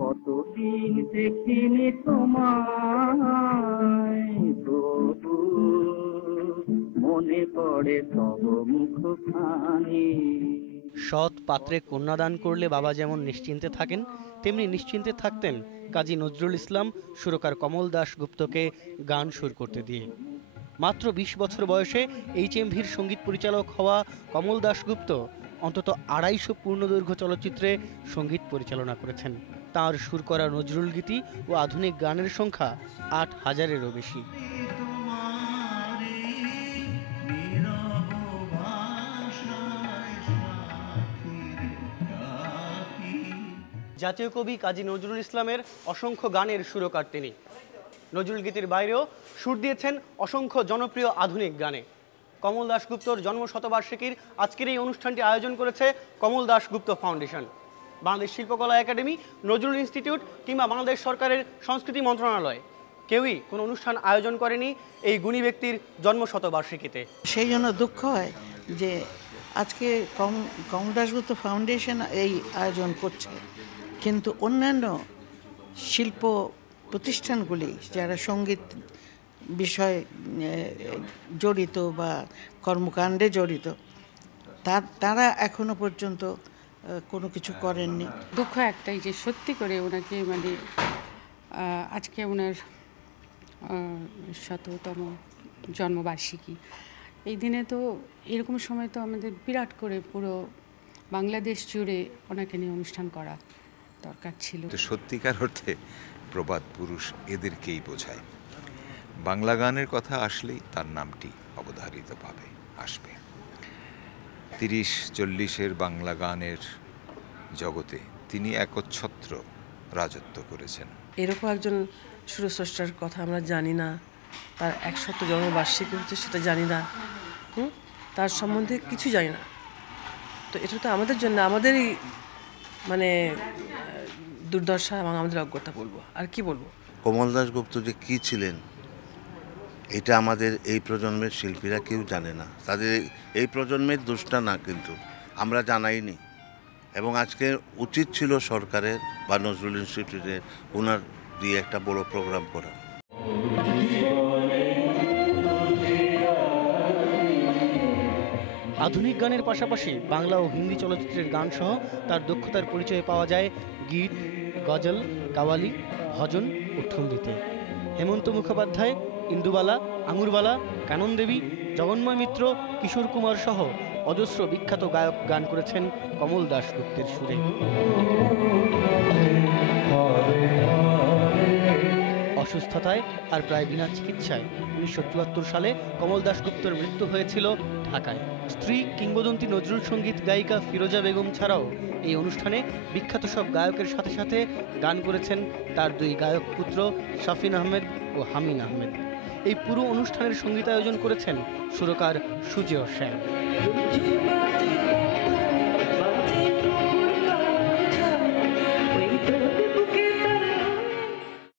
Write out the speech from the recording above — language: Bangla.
কতদিন দেখিনি তোমায় প্রভু, মনে পড়ে তব মুখখানি। সৎ পাত্রে কন্যাদান করলে বাবা যেমন নিশ্চিন্তে থাকেন, তেমনি নিশ্চিন্তে থাকতেন কাজী নজরুল ইসলাম সুরকার কমল দাশগুপ্তকে গান সুর করতে দিয়ে। মাত্র ২০ বছর বয়সে HMVর সঙ্গীত পরিচালক হওয়া কমল দাশগুপ্ত অন্তত ২৫০ পূর্ণদৈর্ঘ্য চলচ্চিত্রে সঙ্গীত পরিচালনা করেছেন। তাঁর সুর করা নজরুল গীতি ও আধুনিক গানের সংখ্যা ৮,০০০-এরও বেশি। জাতীয় কবি কাজী নজরুল ইসলামের অসংখ্য গানের সুরকার তিনি। নজরুল গীতির বাইরেও সুর দিয়েছেন অসংখ্য জনপ্রিয় আধুনিক গানে। কমল দাশগুপ্তর জন্মশতবার্ষিকীর আজকের এই অনুষ্ঠানটি আয়োজন করেছে কমল দাশগুপ্ত ফাউন্ডেশন। বাংলাদেশ শিল্পকলা একাডেমি, নজরুল ইনস্টিটিউট কিংবা বাংলাদেশ সরকারের সংস্কৃতি মন্ত্রণালয় কেউই কোনো অনুষ্ঠান আয়োজন করেনি এই গুণী ব্যক্তির জন্মশতবার্ষিকীতে। সেই জন্য দুঃখ হয় যে আজকে কমল দাশগুপ্ত ফাউন্ডেশন এই আয়োজন করছে, কিন্তু অন্যান্য শিল্প প্রতিষ্ঠানগুলি যারা সঙ্গীত বিষয়ে জড়িত বা কর্মকাণ্ডে জড়িত তারা এখনো পর্যন্ত কোনো কিছু করেননি। দুঃখ একটাই যে সত্যি করে ওনাকে মানে আজকে ওনার ১০০তম জন্মবার্ষিকী, এই দিনে তো এরকম সময় তো আমাদের বিরাট করে পুরো বাংলাদেশ জুড়ে ওনাকে নিয়ে অনুষ্ঠান করা দরকার ছিল। সত্যিকার অর্থে প্রবাদ পুরুষ এদেরকেই বোঝায়। বাংলা গানের কথা আসলেই তার নামটি অবধারিতভাবে আসবে। ৩০-৪০-এর বাংলা গানের জগতে তিনি একচ্ছত্র রাজত্ব করেছেন। এরকম একজন সুরস্রষ্টার কথা আমরা জানি না, তার ১০০ জন্মবার্ষিকী হচ্ছে সেটা জানি না, তার সম্বন্ধে কিছু জানি না। তো এটা তো আমাদের জন্য আমাদেরই মানে দুর্দশা এবং আমাদের অজ্ঞতা বলবো, আর কি বলবো। কমল দাশগুপ্ত যে কী ছিলেন এটা আমাদের এই প্রজন্মের শিল্পীরা কেউ জানে না। তাদের এই প্রজন্মের দোষটা না, কিন্তু আমরা জানাইনি। এবং আজকে উচিত ছিল সরকারের বা নজরুল ইনস্টিটিউটের ওনার দিয়ে একটা বড় প্রোগ্রাম করা। আধুনিক গানের পাশাপাশি বাংলা ও হিন্দি চলচ্চিত্রের গান সহ তার দক্ষতার পরিচয় পাওয়া যায় গীত, গজল, কাওয়ালি, ভজন ও ঠুমরিতে। হেমন্ত মুখোপাধ্যায়, ইন্দুবালা, আঙুরবালা, কানন দেবী, জগন্ময় মিত্র, কিশোর কুমার সহ অজস্র বিখ্যাত গায়ক গান করেছেন কমল দাশগুপ্তের সুরে। অসুস্থতায় আর প্রায় বিনা চিকিৎসায় ১৯৭৪ সালে কমল দাশগুপ্তর মৃত্যু হয়েছিল ঢাকায়। স্ত্রী কিংবদন্তি নজরুল সঙ্গীত গায়িকা ফিরোজা বেগম ছাড়াও এই অনুষ্ঠানে বিখ্যাত সব গায়কের সাথে সাথে গান করেছেন তার ২ গায়ক পুত্র শাফিন আহমেদ ও হামিন আহমেদ। এই পুরো অনুষ্ঠানের সঙ্গীতায়োজন করেছেন সুরকার সুজেয় সেন।